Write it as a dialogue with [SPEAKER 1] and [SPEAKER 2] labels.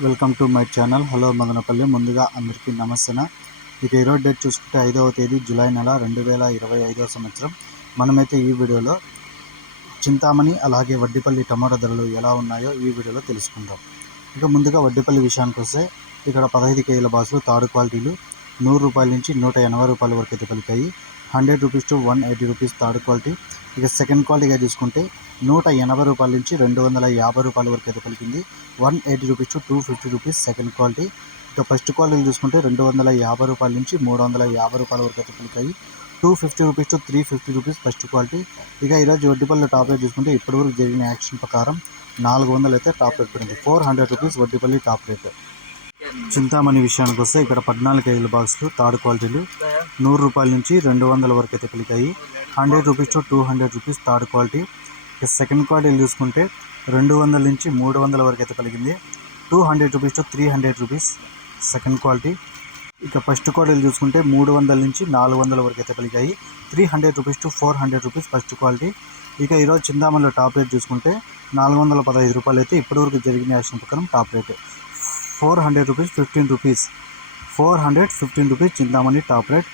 [SPEAKER 1] Welcome to my channel. Hello Madanapalle. ముందుగా అందరికీ నమస్తేన. ఇక ఈరోజు డేట్ చూసుకుంటే ఐదవ తేదీ జూలై నెల రెండు వేల ఇరవై ఐదవ సంవత్సరం. మనమైతే ఈ వీడియోలో చింతామణి అలాగే వడ్డిపల్లి టమాటా ధరలు ఎలా ఉన్నాయో ఈ వీడియోలో తెలుసుకుందాం. ఇక ముందుగా వడ్డిపల్లి విషయానికి వస్తే ఇక్కడ పదహైదు కేజీల బాసులు తాడు క్వాలిటీలు నూరు రూపాయల నుంచి నూట ఎనభై రూపాయల వరకు అయితే పలికాయి. Hundred rupees to one eighty rupees third quality. ఇక సెకండ్ క్వాలిటీగా చూసుకుంటే నూట ఎనభై రూపాయల నుంచి రెండు వందల యాభై రూపాయల వరకు అయితే పలికింది. One eighty rupees to two fifty rupees second quality. ఇక ఫస్ట్ క్వాలిటీ చూసుకుంటే రెండు వందల యాభై రూపాయల నుంచి మూడు వందల యాభై రూపాయల వరకు అయితే పలికాయి. Two fifty rupees to three fifty rupees first quality. ఇక ఈరోజు వడ్డీపల్లి టాప్ రేట్ చూసుకుంటే ఇప్పటివరకు జరిగిన యాక్షన్ ప్రకారం నాలుగు వందలు అయితే టాప్ రేట్ పడింది. Four hundred rupees Vaddipalli top rate. Chintamani విషయానికి వస్తే ఇక్కడ పద్నాలుగు ఐదు బాక్సులు థర్డ్ క్వాలిటీలు. నూరు రూపాయల నుంచి రెండు వందల వరకు అయితే పలికాయి hundred rupees to two hundred rupees third quality. ఇక సెకండ్ క్వాలిటీలు చూసుకుంటే రెండు వందల నుంచి మూడు వందల వరకు అయితే పలికింది two hundred rupees to three hundred rupees second quality. ఇక ఫస్ట్ క్వాలిటీలు చూసుకుంటే మూడు వందల నుంచి నాలుగు వందల వరకు అయితే పలికాయి three hundred rupees to four hundred rupees first quality. ఇక ఈరోజు చింతామణిలో టాప్ రేట్ చూసుకుంటే నాలుగు వందల పదహైదు రూపాయలు అయితే ఇప్పటివరకు జరిగిన యాక్షన్ ప్రకారం top rate. Four hundred rupees fifteen rupees. Four hundred fifteen rupees Chintamani top rate.